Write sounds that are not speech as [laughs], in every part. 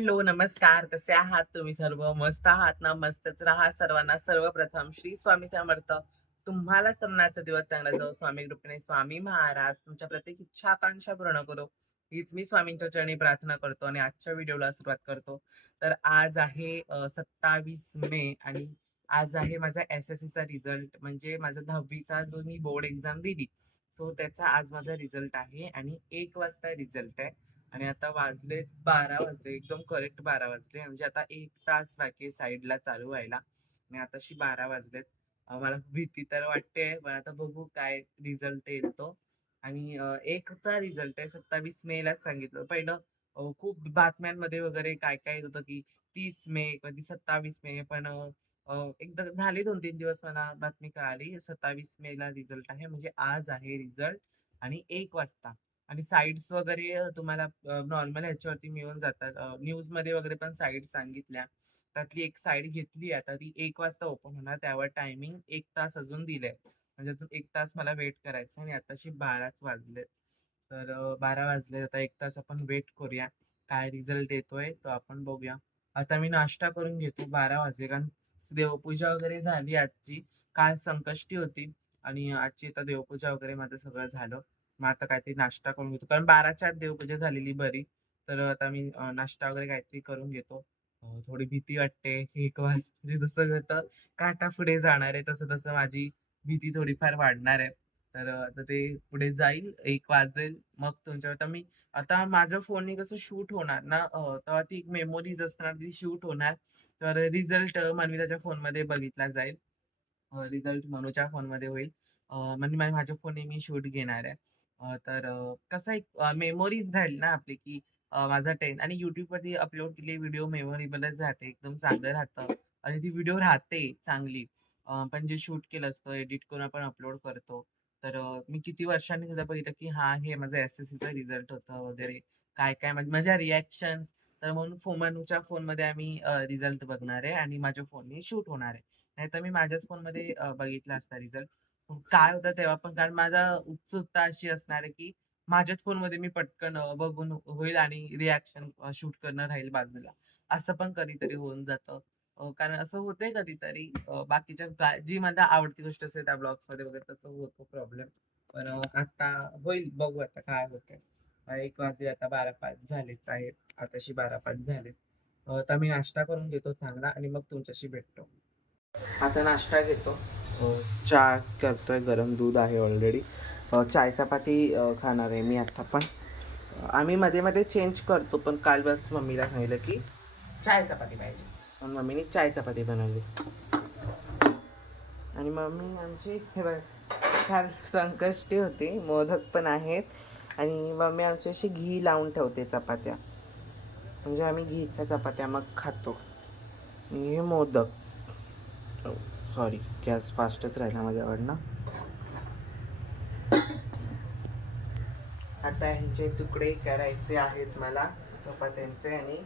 Hello नमस्कार. कसे आहात तुम्ही सर्व? मस्त आहात ना? मस्तच राहा सर्वांना. सर्वप्रथम श्री स्वामी समर्थ. तुम्हाला सणाचा दिवस चांगला जाऊ स्वामी कृपेने स्वामी महाराज. तुमच्या प्रत्येक इच्छा आकांक्षा पूर्ण करू. हीच मी स्वामींच्या चरणी प्रार्थना करतो आणि आजच्या व्हिडिओला सुरुवात करतो. तर आज आहे सत्तावीस मे आणि आज आहे माझा एस एस चा रिझल्ट. म्हणजे माझा दहावीचा जो मी बोर्ड एक्झाम दिली सो त्याचा आज माझा रिझल्ट आहे आणि एक वाजता रिझल्ट आहे. आणि आता वाजले बारा वाजले एकदम करेक्ट बारा वाजले. म्हणजे आता एक तास बाकी साईडला चालू व्हायला. आणि आताशी बारा वाजलेत. मला भीती तर वाटते पण आता बघू काय रिझल्ट येईल तो आणि एकचा रिझल्ट आहे सत्तावीस मे ला सांगितलं. पहिलं खूप बातम्यांमध्ये वगैरे काय काय येत होतं की तीस मे कधी सत्तावीस मे पण एकदा झाले दोन तीन दिवस मला बातमी कळाली. सत्तावीस मे ला रिझल्ट आहे. म्हणजे आज आहे रिझल्ट आणि एक वाजता. आणि साईट्स वगैरे तुम्हाला नॉर्मल ह्याच्यावरती मिळून जातात. न्यूजमध्ये वगैरे पण साईट सांगितल्या. त्यातली एक साईट घेतली आता ती एक वाजता ओपन होणार. त्यावर टायमिंग एक तास अजून दिलंय. म्हणजे अजून एक तास मला वेट करायचं आणि आताशी बाराच वाजले तर बारा वाजले आता एक तास आपण वेट करूया. काय रिझल्ट येतोय तो आपण बघूया. आता मी नाश्ता करून घेतो. बारा वाजले. कारण देवपूजा वगैरे झाली आजची. काल संकष्टी होती. आणि आजची आता देवपूजा वगैरे माझं सगळं झालं. मग आता काहीतरी नाश्ता करून घेतो. कारण बाराच्या आत देवपूजा झालेली बरी. तर आता मी नाश्ता वगैरे काहीतरी करून घेतो. थोडी भीती वाटते. एक वाज म्हणजे जसं होतं काटा पुढे जाणार आहे तसं तसं माझी भीती थोडीफार वाढणार आहे. तर आता ते पुढे जाईल एक वाजेल मग तुमच्यावर. आता मी आता माझ्या फोनने कसं शूट होणार ना तेव्हा ती एक मेमोरीज असणार ती शूट होणार. तर रिझल्ट मनविताच्या फोनमध्ये बघितला जाईल. रिझल्ट मनूच्या फोनमध्ये होईल. म्हणजे माझ्या फोनने मी शूट घेणार आहे. अ, तर अ, कसं एक मेमोरीज राहील ना आपली की अ, माझा टेन आणि YouTube अपलोड केलेली व्हिडिओ मेमोरेबलच राहते एकदम चांगलं राहतं आणि ती व्हिडिओ राहते चांगली. अ, पण जे शूट केलं असतं एडिट करून आपण अपलोड करतो तर अ, मी किती वर्षांनी सुद्धा बघितलं की हा हे माझा एस एस सीचा रिझल्ट होता वगैरे काय काय म्हणजे माझ्या रिॲक्शन तर म्हणून फोमनूच्या फोनमध्ये आम्ही रिझल्ट बघणार आहे आणि माझ्या फोनने शूट होणार आहे. नाहीतर मी माझ्याच फोनमध्ये अ, बघितला असता रिझल्ट काय होतं तेव्हा पण कारण माझा उत्सुकता अशी असणार आहे की माझ्याच फोनमध्ये मी पटकन अ, बघून होईल आणि रिॲक्शन शूट करणं राहील बाजूला. असं पण कधीतरी होऊन जातं. अ, कारण असं होतंय कधीतरी अ, बाकीच्या गा- जी मला आवडती गोष्ट असेल त्या ब्लॉग्समध्ये वगैरे तसं होतो प्रॉब्लेम. पण अ, आता होईल बघू आता काय होतंय. अ, एक वाजले आता बारा पाच झालेच आहेत. आताशी बारा पाच झाले आता मी नाश्ता करून घेतो चांगला आणि मग तुमच्याशी भेटतो. आता नाश्ता घेतो. चहा करतोय गरम दूध आहे ऑलरेडी चाय चपाती खाणार आहे मी आता पण. आम्ही मध्ये मध्ये चेंज करतो पण काल बस मम्मीला सांगितलं की चाय चपाती पाहिजे. म्हणून मम्मीने चाय चपाती बनवली. आणि मम्मी आमची हे बघ काल संकष्टी होती मोदक पण आहेत. आणि मम्मी आमची अशी घी लावून ठेवते चपात्या. म्हणजे आम्ही घीच्या चपात्या मग खातो. हे मोदक. सॉरी गॅस फास्टच राहिला माझ्याकडनं. आता ह्यांचे तुकडे करायचे आहेत मला चपात्यांचे आणि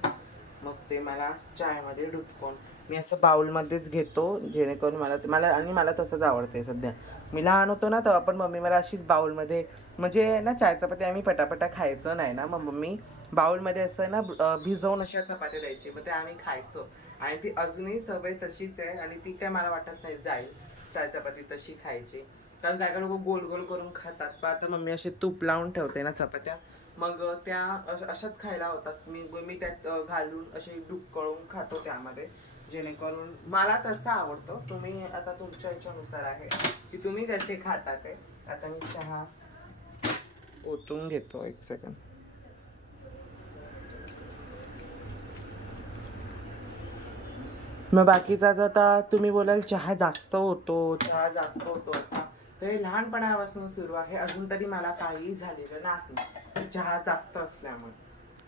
मग ते मला चायमध्ये डुबकून. मी असं बाउलमध्येच घेतो जेणेकरून मला मला आणि मला तसंच आवडते सध्या. मी लहान होतो ना तेव्हा पण मम्मी मला अशीच बाउलमध्ये म्हणजे ना चाय चपाती आम्ही पटापटा खायचं नाही ना मग मम्मी बाऊलमध्ये असं ना भिजवून अशा चपात्या द्यायची. मग ते आम्ही खायचो. आणि ती अजूनही सवय तशीच आहे आणि ती काय मला वाटत नाही जाईल चाय चपाती तशी खायची. कारण काय काय लोक गोल गोल करून खातात. पण आता मम्मी असे तूप लावून ठेवते ना चपात्या. मग त्या अशाच खायला होतात. मी मी त्यात घालून असे डुबकळून खातो त्यामध्ये. जेणेकरून मला तसं आवडतं. तुम्ही आता तुमच्या याच्यानुसार आहे की तुम्ही कसे खातात ते. आता मी चहा ओतून घेतो एक सेकंड मग बाकीचा जर आता तुम्ही बोलाल चहा जास्त होतो चहा जास्त होतो असा. तर हे लहानपणापासून सुरू आहे. अजून तरी मला काही झालेलं नाही. चहा जास्त असल्यामुळे.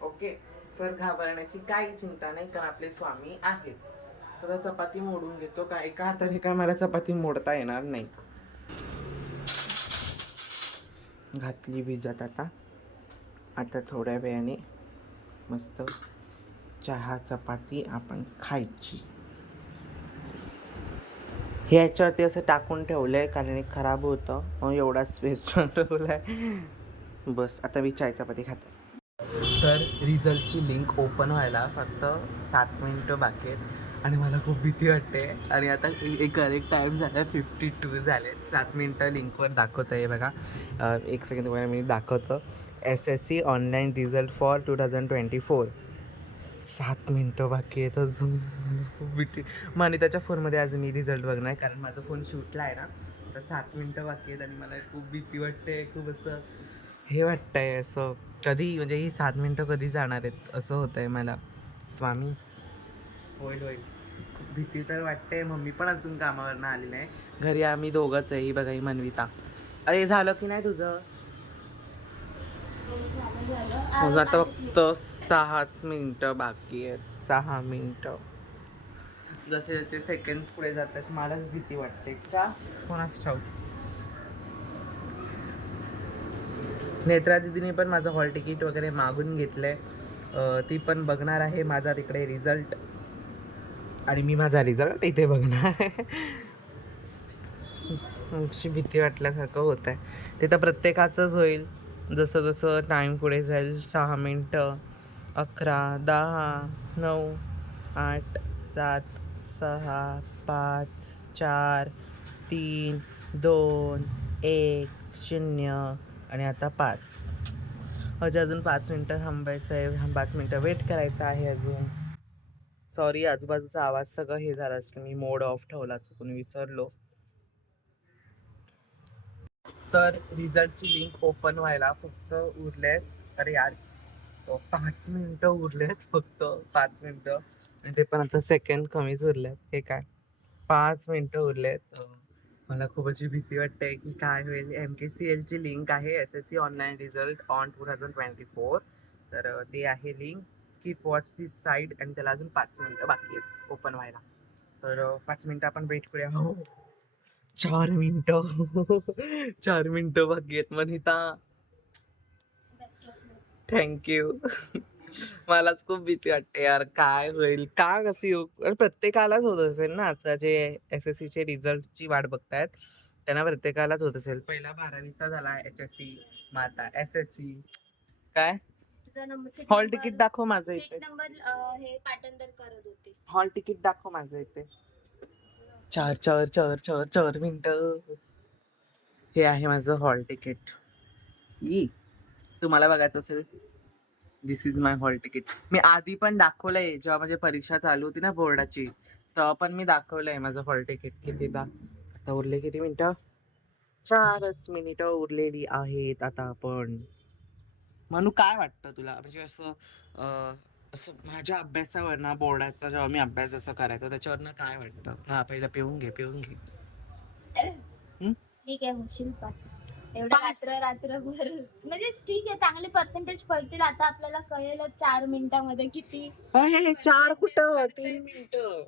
ओके तर घाबरण्याची काही चिंता नाही कारण आपले स्वामी आहेत. तर चपाती मोडून घेतो का? एका हाताने काय मला चपाती मोडता येणार नाही? घातली भिजत आता. आता थोड्या वेळाने मस्त चहा चपाती आपण खायची. हे याच्यावरती असं टाकून ठेवलं आहे कारण एक खराब होतं. मग एवढा स्पेस ठेवलाय बस आता मी चाय चपाती खातो. तर रिझल्टची लिंक ओपन व्हायला फक्त सात मिनटं बाकी आहेत. आणि मला खूप भीती वाटते. आणि आता एक करेक्ट टाईम झाला फिफ्टी टू झाले. सात मिनटं लिंकवर दाखवतं आहे बघा. एक सेकंड तुम्हाला मी दाखवतं. S S C online result for two thousand twenty four सात मिनटं बाकी आहेत अजून. खूप भीती मग आणि त्याच्या फोनमध्ये आज मी रिझल्ट बघणार आहे कारण माझा फोन शूटला आहे ना. तर सात मिनटं बाकी आहेत आणि मला खूप भीती वाटते खूप असं हे वाटतंय असं. कधी म्हणजे ही सात मिनटं कधी जाणार आहेत असं होतं आहे मला. स्वामी? होईल होईल. खूप भीती तर वाटते. मम्मी पण अजून कामावरनं आली नाही. घरी आम्ही दोघंच आहे ही बघा ही मनविता. अरे झालं की नाही तुझं? मग आता फक्त सहाच मिनटं बाकी आहेत. सहा मिनटं. जसे जसे सेकंड पुढे जातात मलाच भीती वाटते. का कोणाच ठाऊक. नेत्रा दिदीने पण माझं हॉल तिकीट वगैरे मागून घेतलंय. आहे ती पण बघणार आहे माझा तिकडे रिझल्ट आणि मी माझा रिझल्ट इथे बघणार. आहे अशी भीती वाटल्यासारखं होत आहे ते तर प्रत्येकाचंच होईल. जसं जसं टाईम पुढे जाईल सहा मिनटं. अकरा दहा नऊ आठ सात सहा पाच चार तीन दोन एक शून्य आणि आता पाच. अजून अजून पाच मिनटं थांबायचं आहे. पाच मिनटं वेट करायचं आहे अजून. सॉरी आजूबाजूचा आवाज सगळं हे झाला असेल मी मोड ऑफ ठेवला चुकून विसरलो. तर रिझल्टची लिंक ओपन व्हायला फक्त उरले अरे यार पाच मिनिटं उरलेत फक्त पाच मिनिटं. आणि ते पण आता सेकंड कमीच उरलेत. हे काय? पाच मिनिटं उरलेत. अ, मला खूप अशी भीती वाटते की काय होईल. एम के सी एलची लिंक आहे S S C online result on two thousand twenty four तर ते आहे link keep watch this side आणि त्याला अजून पाच मिनिटं बाकी आहेत ओपन व्हायला. तर पाच मिनिटं आपण वेट करूया. हो. चार मिनिटं. [laughs] चार मिनिटं बाकी आहेत. मनिता थँक्यू मलाच खूप भीती वाटते यार काय होईल? का कशी येऊ प्रत्येकालाच होत असेल ना आता जे एस एस सीचे रिझल्टची वाट बघतायत त्यांना प्रत्येकालाच होत असेल. पहिला बारावीचा झाला एच एस सी माझा एस एस सी काय? हॉल तिकीट दाखव माझं इथे. नंबर अं, हे पाटंदर करत होते. हॉल तिकीट दाखव माझं इथे. चार चार चार चार चार मिनिटं. हे आहे माझं हॉल तिकीट ई तुम्हाला बघायचं असेल this is my hall ticket मी आधी पण दाखवलंय जेव्हा माझी परीक्षा चालू होती ना बोर्डाची तेव्हा पण मी दाखवलंय माझं हॉल तिकीट कितीदा. आता उरले किती मिनिटं? चारच मिनिटं उरलेली आहेत आता आपण. म्हणू काय वाटतं तुला? म्हणजे असं असं माझ्या अभ्यासावर ना बोर्डाचा जेव्हा मी अभ्यास असं करायचो त्याच्यावरनं काय वाटतं? हा पहिला पिऊन घे पिऊन घे. ठीक आहे एवढं पास. रात्र रात्रभर. म्हणजे ठीक आहे चांगले पर्सेंटेज पडतील. आता आपल्याला कळेल चार मिनिटामध्ये किती. अहे, चार कुठं? तीन मिनिटं.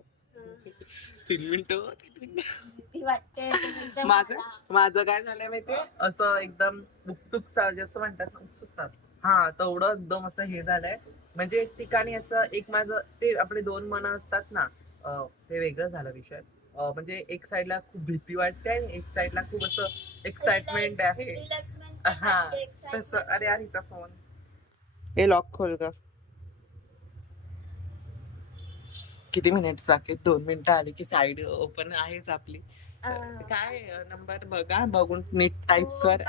तीन मिनिटं? तीन मिनिटं. भीती वाटते तुमच्या माझं? मला. माझं काय झालंय माहितीये? असं एकदम उत्सुक जसं म्हणतात ना उत्सुकता हा तेवढं एकदम असं हे झालंय. म्हणजे एक ठिकाणी असं एक माझं ते आपले दोन मन असतात ना अं, ते वेगळं झालं विषय. म्हणजे एक साईडला खूप भीती वाटते आणि एक साईडला खूप असं एक्साइटमेंट आहे. हा. तसं. अरे यार हिचा फोन हे लॉक खोल का किती मिनिट्स बाकी? दोन मिनिटं आली की साईड ओपन आहेच आपली. काय नंबर बघा बघून नीट टाईप हो, कर.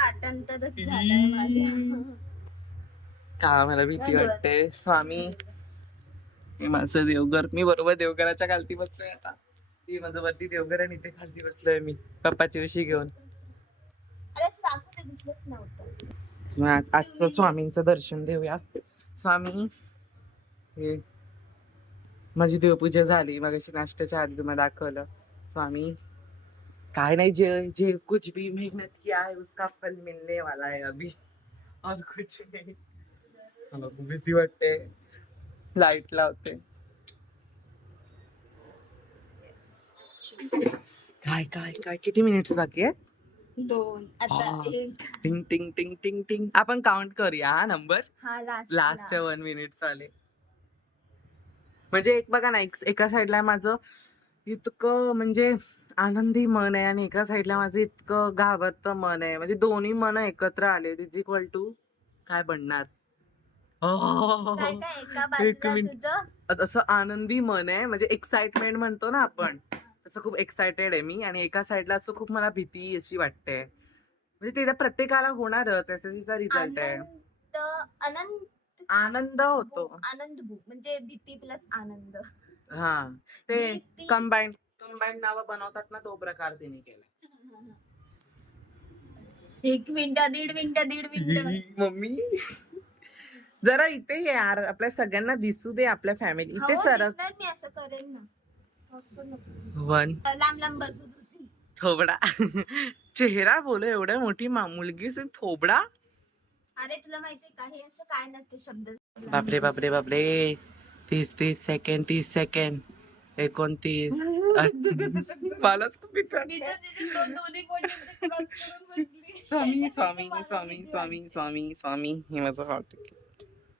का मला भीती. वाटते? स्वामी माझं देवघर. मी बरोबर देवघराच्या खालती बसलोय आता. ही माझं वरती देवघर आणि इथे खालती बसलोय मी पप्पाची उशी घेऊन. मग आज आजचं स्वामींचं दर्शन देऊया. स्वामी हे माझी देवपूजा झाली मग अशी नाश्त्याच्या आधी तुम्हाला दाखवलं. स्वामी काय नाही जे जे कुछ भी मेहनत किया है उसका फल मिलने वाला है अभी. और कुछ नहीं. मला खूप भीती वाटते. लाइट लावते. काय काय काय? किती मिनिट्स बाकी आहेत? दोन. आता. एक. टिंग टिंग टिंग टिंग टिंग. आपण काउंट करूया हा नंबर हा लास्ट लास्टच्या वन मिनिट्स आले म्हणजे एक बघा ना एक एका साईडला माझं इतकं म्हणजे आनंदी मन आहे आणि एका साईडला माझं इतकं घाबरतं मन आहे. म्हणजे दोन्ही मन एकत्र आले. इज इक्वल टू काय बनणार? Oh. एका मिनिट. असं आनंदी मन आहे. म्हणजे एक्साइटमेंट म्हणतो ना आपण. तसं खूप एक्साइटेड आहे मी आणि एका साईडला असं खूप मला भीती अशी वाटते. म्हणजे ते तर प्रत्येकाला होणारच एस एस चा रिझल्ट आहे. आनंद आनंद. आनंद होतो. आनंद भू म्हणजे भीती प्लस आनंद. हा ते भीती. कंबाईन कंबाईन नावं बनवतात ना तो प्रकार तिने केला. एक मिनिट दीड मिनिट दीड मिनिट. मम्मी. जरा इथे ये यार आपल्या सगळ्यांना दिसू दे आपल्या फॅमिली इथे हो, सरक मी असं करेन ना. वन. लांब लांब बसू तुझी थोबडा. [laughs] चेहरा बोल एवढ्या मोठी मुलगी थोबडा? अरे तुला माहितीये का? हे असं काय नसते शब्द. बापरे बापरे बापरे. तीस तीस सेकंड तीस सेकंड एकोणतीस. मलाच. स्वामी स्वामी स्वामी स्वामी. स्वामी स्वामी. हे माझं हॉट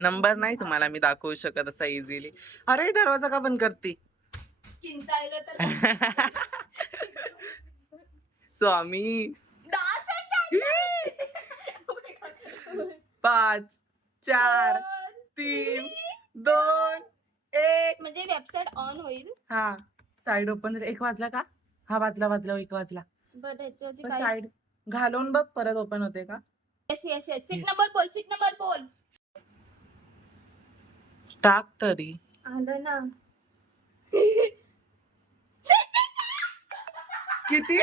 नंबर नाही तुम्हाला मी दाखवू शकत असा इझिली अरे दरवाजा का बंद करते? किंचाळलं तर [laughs] स्वामी. God. पाच चार तीन दोन एक. म्हणजे वेबसाईट ऑन होईल. हा साइड ओपन एक वाजला का? हा वाजला वाजला एक वाजला. बट ह्याच्यावरती पण काय साइड घालून बघ परत ओपन होते का? Yes yes yes seat Yes. Number बोल सीट नंबर बोल. टाक तरी. आलं ना. [laughs] किती?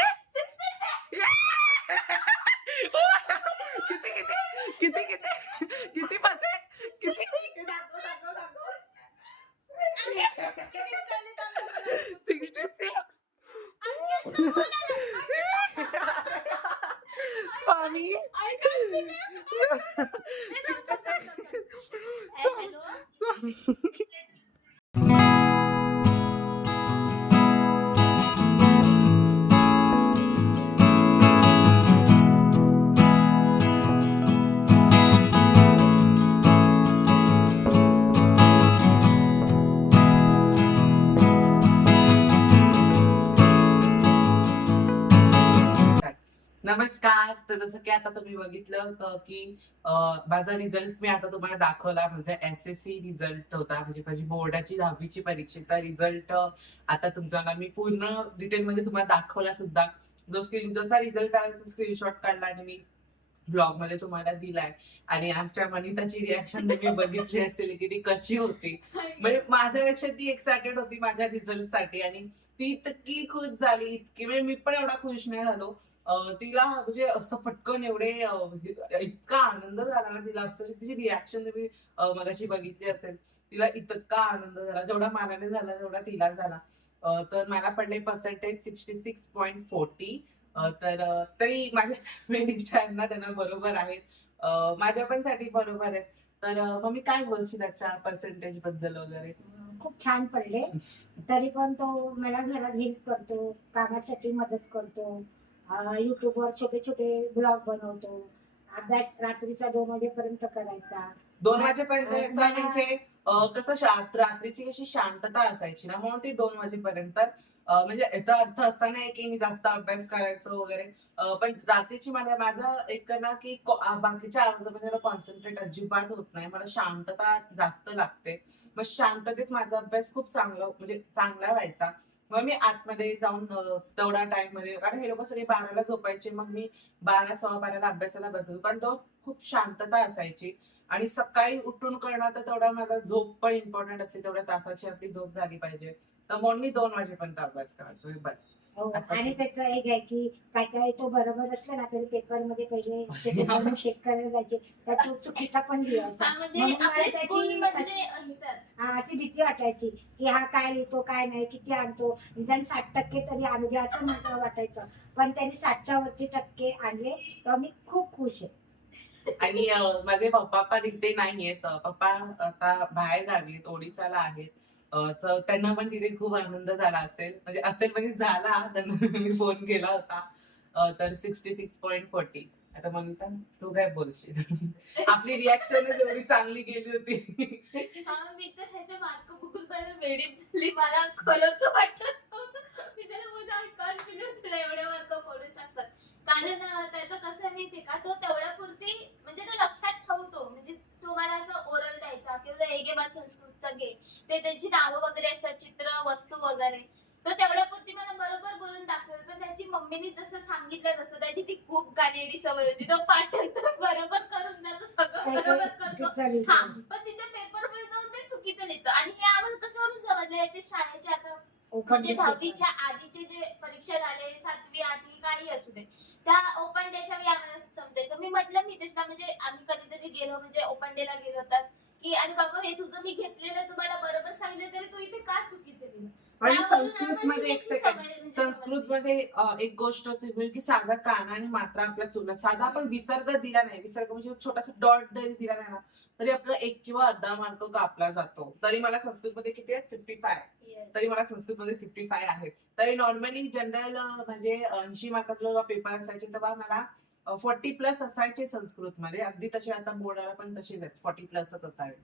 नमस्कार. तर जसं की आता तुम्ही बघितलं क- माझा रिझल्ट मी आता तुम्हाला दाखवला. म्हणजे एस एस सी रिझल्ट होता. म्हणजे माझी बोर्डाची दहावीची परीक्षेचा रिझल्ट आता तुमच्याला मी पूर्ण डिटेल मध्ये तुम्हाला दाखवला सुद्धा. जो स्क्रीन जसा रिझल्ट आला स्क्रीनशॉट काढला आणि मी ब्लॉगमध्ये तुम्हाला दिलाय. आणि आमच्या मनिताची रिॲक्शन तुम्ही [laughs] बघितली असेल की ती कशी होती. म्हणजे माझ्यापेक्षा ती एक्सायटेड होती माझ्या रिझल्टसाठी. आणि ती इतकी खुश झाली इतकी. म्हणजे मी पण एवढा खुश नाही झालो. तिला म्हणजे असं पटकन एवढे इतका आनंद झाला ना तिला. अक्षरशः तिची रिॲक्शन तुम्ही मगाशी बघितली असेल. तिला इतका आनंद झाला. जेवढा मानाने झाला तेवढा तिला झाला. तर मला पडले percentage sixty six point forty तर तरी माझ्या फॅमिलीच्या यांना त्यांना बरोबर आहेत. माझ्या पण साठी बरोबर आहेत. तर मग मी काय बोलशील त्याच्या पर्सेंटेजबद्दल वगैरे? खूप छान पडले. तरी पण तो मला घरात हेल्प करतो कामासाठी मदत करतो. युट्यूबवर छोटे छोटे ब्लॉग बनवतो. अभ्यास रात्रीचा दोन वाजेपर्यंत करायचा. दोन वाजेपर्यंत मला- म्हणजे अं, कसं शांत रात्रीची कशी शांतता असायची ना म्हणून ती दोन वाजेपर्यंत. अं, म्हणजे याचा अर्थ असा नाही की मी जास्त अभ्यास करायचो वगैरे. अं, पण रात्रीची मला माझं एक ना की को- आ- बाकीच्या आवाजामध्ये मला कॉन्सन्ट्रेट अजिबात होत नाही. मला शांतता जास्त लागते. मग शांततेत माझा अभ्यास खूप चांगला म्हणजे चांगला व्हायचा. मग मी आतमध्ये जाऊन तेवढा टाइममध्ये कारण हे लोक सगळे बाराला झोपायचे मग मी बारा सव्वा बाराला अभ्यासाला बसायचो कारण तो खूप शांतता असायची. आणि सकाळी उठून करणं तर तेवढा माझा झोप पण इम्पॉर्टंट असते. तेवढ्या तासाची आपली झोप झाली पाहिजे. तर म्हणून मी दोन वाजेपर्यंत अभ्यास करायचो. बस. हो. आता आणि ते- त्याचं एक आहे की काय काय तो बरोबर असला ना तरी पेपरमध्ये पहिले [laughs] चेक करायला जायचे. तर तो चुकीचा पण लिहायचा. हा, म्हणजे म्हणून मला आपल्या त्याची स्कूलमध्ये अशी- असतात. हा, अशी भीती वाटायची की हा काय लिहितो काय नाही किती आणतो. निदान साठ टक्के तरी आणू दे असं मला वाटायचं. पण त्यांनी साठच्या वरती टक्के आणले तेव्हा मी खूप खुश आहे. आणि अं, माझे पप्पा पण इथे नाहीयेत. अं, पप्पा आता बाहेर गावी आहेत ओडिसाला आहेत. तर त्यांना पण तिथे खूप आनंद झाला असेल. म्हणजे असेल म्हणजे झाला त्यांना मी फोन केला होता. तर सिक्स्टी सिक्स पॉईंट फोर्टी आता मनिता तू काय बोलशील? [laughs] आपली रिॲक्शन एवढी चांगली गेली होती. हा, मी तर ह्याच्या मार्क बघून पहिला वेळीच झाली. मला खरंच वाटत. मी त्याला बोलले कंटिन्यू तुला एवढे मार्क पडू शकतात कारण त्याचं कसं माहितीये का? तो तेवढ्या पुरती म्हणजे तो लक्षात ठेवतो. म्हणजे तुम्हाला असं ओरल द्यायचा किंवा एगे बा संस्कृतचं घे. ते त्यांची नावं वगैरे असतात चित्र वस्तू वगैरे. तो तेवढ्या पुरती मला बरोबर बोलून दाखवेल. पण त्याची मम्मीने जसं सांगितलं तसं त्याची ती खूप गाणेडी सवय होती. तो पाठांतर बरोबर करून जातो सगळं बरोबर करतो. हा पण तिथे पेपरमध्ये जाऊन ते चुकीचं लिहितं. आणि हे आम्हाला कशावरून समजलं याचे शाळेचे आता म्हणजे दहावीच्या आधीचे जे परीक्षा झाले सातवी आठवी काही असू दे त्या ओपन डेच्या वेळी आम्हाला समजायचं. मी म्हटलं नितेशला म्हणजे आम्ही कधीतरी गेलो म्हणजे ओपन डेला गेलो तर की अरे बाबा हे तुझं मी घेतलेलं तुम्हाला बरोबर सांगितलं तरी तू इथे का चुकीचं लिहिलं आणि संस्कृत मध्ये एक सेकंड संस्कृत. मध्ये एक गोष्ट की साधा काना आणि मात्रा आपल्या चुकला साधा आपण विसर्ग दिला नाही. विसर्ग म्हणजे छोटासा डॉट जरी दिला नाही ना तरी आपला एक किंवा अर्धा मार्क कापला जातो. तरी मला संस्कृत मध्ये किती आहेत? Fifty five Yes. तरी मला संस्कृत मध्ये फिफ्टी फाय आहेत. तरी नॉर्मली जनरल म्हणजे ऐंशी मार्काचा जेव्हा पेपर असायचे तेव्हा मला फोर्टी प्लस असायचे संस्कृत मध्ये अगदी तसे आता बोर्डाला पण तसेच आहेत. फोर्टी प्लसच असावे.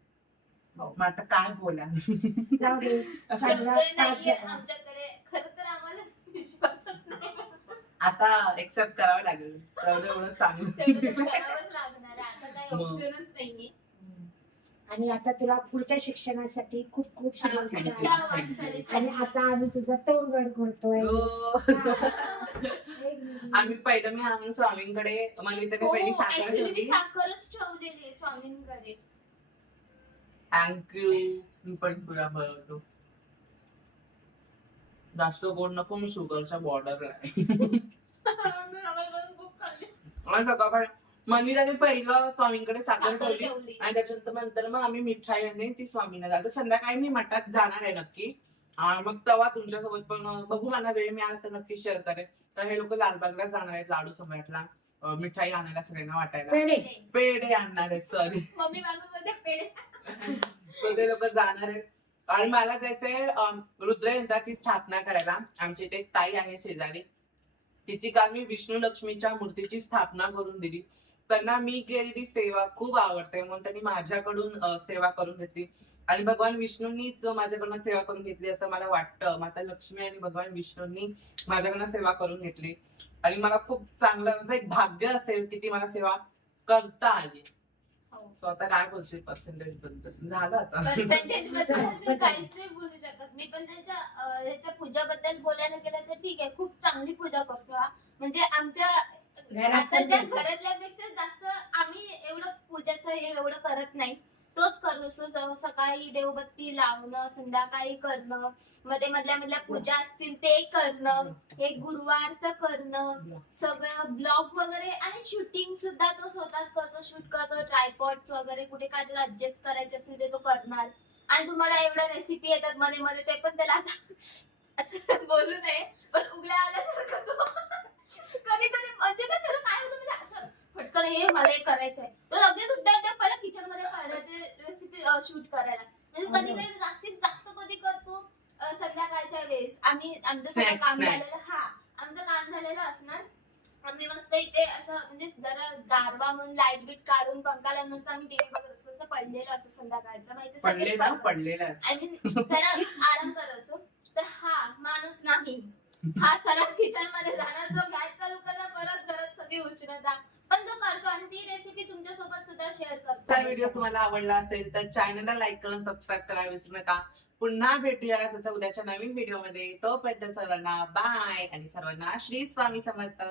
हो. मग आता काय बोला. [laughs] आमच्याकडे. खर तर आम्हाला विश्वासच नाही. आता एक्सेप्ट करावं लागेल. एवढं एवढं चांगलं. लागणार आहे. आता काही. ऑप्शनच नाहीये. आणि आता तुला पुढच्या शिक्षणासाठी खूप खूप शुभेच्छा. आणि आता आम्ही तुझा तोंडगड करतोय. हो. आम्ही पहिलं मी आम्ही स्वामींकडे मला त्याने हो, पहिली साखर ठेवली. साखरच ठेवलेली आहे स्वामींकडे. थँक्यू मी पण तुला बघतो. जास्त गोड नको मी शुगरच्या बॉर्डरला सकाळी मनी त्याने पहिलं स्वामींकडे साखर साखर ठेवली ठेवली. आणि त्याच्यानंतर नंतर मग आम्ही मिठाई आणि ती स्वामींना जातो. संध्याकाळी मी मठात जाणार आहे नक्की. आणि मग तेव्हा तुमच्यासोबत पण अं, बघू मला वेळ मिळाला तर नक्की शेअर करेन. तर हे लोक लालबागला जाणार आहेत लाडू सम्राटला अं, मिठाई आणायला सगळ्यांना वाटायला. पेढे. पेढे आणणार आहेत सॉरी मम्मी मागून मध्ये पेढे. तर ते लोक जाणार आहेत. आणि मला जायचंय अं, रुद्रयंत्राची स्थापना करायला. आमची इथे एक ताई आहे शेजारी. तिची काल मी विष्णू लक्ष्मीच्या मूर्तीची स्थापना करून दिली. त्यांना मी केलेली सेवा खूप आवडते. म्हणून त्यांनी माझ्याकडून सेवा करून घेतली. आणि भगवान विष्णूंनीच माझ्याकडनं सेवा करून घेतली असं मला वाटतं. माता लक्ष्मी आणि भगवान विष्णूंनी माझ्याकडनं सेवा करून घेतली. आणि मला खूप चांगलं म्हणजे एक भाग्य असेल की ती मला सेवा करता आली. हो. सो आता काय बोलशील पर्सेंटेजबद्दल? झालं आता. पर्सेंटेजबद्दल [laughs] काहीच नाही बोलू शकत. मी पण त्यांच्या अं, याच्या पूजाबद्दल बोलायला गेलं तर ठीक आहे. खूप चांगली पूजा करतो हा. म्हणजे आमच्या आताच्या घरातल्यापेक्षा जास्त आम्ही एवढं पूजाचं हे एवढं करत नाही तोच करतो स- सकाळी देवबत्ती लावणं संध्याकाळी करणं मध्ये मधल्या मधल्या पूजा असतील ते करणं हे गुरुवारचं करणं सगळं ब्लॉग वगैरे आणि शूटिंग सुद्धा तो स्वतःच करतो. शूट करतो ट्रायपॉड्स वगैरे कुठे काय त्याला ऍडजस्ट करायचे असेल ते तो करणार. आणि तुम्हाला एवढ्या रेसिपी येतात मध्ये मध्ये ते पण त्याला आता [laughs] असं बोलू नये पण उघड्या आल्यासारखं तो. कधी कधी म्हणजे ना त्याला काय होतं म्हणजे असं फटकन हे मला हे करायचंय. तो लगेच पहिला किचनमध्ये पाहिलं ते रेसिपी शूट करायला. म्हणजे कधी कधी जास्तीत जास्त कधी करतो अं, संध्याकाळच्या वेळेस. आम्ही आमचं सगळं Snacks, काम snacks. झालेलं हा आमचं काम झालेलं असणार. आम्ही मस्त इथे असं म्हणजे जरा दारवा म्हणून लाइट बीट काढून पंखा लावून मस्त आम्ही टीव्ही बघत असतो. असं पडलेलं असं संध्याकाळचं. माहिती पडले. ना पडलेला आय मीन त्याला आराम करत असतो. तर हा माणूस नाही. हा सरळ किचनमध्ये जाणार तो गॅस चालू करणार परत घरात सगळी उष्णता. पण तो करतो आणि ती रेसिपी तुमच्यासोबत सुद्धा शेअर करतो. हा व्हिडिओ तुम्हाला आवडला असेल तर चॅनलला लाईक करून सबस्क्राईब करायला विसरू नका. पुन्हा भेटूया त्याच्या उद्याच्या नवीन व्हिडिओमध्ये तोपर्यंत सर्वांना बाय आणि सर्वांना श्री स्वामी समर्थ.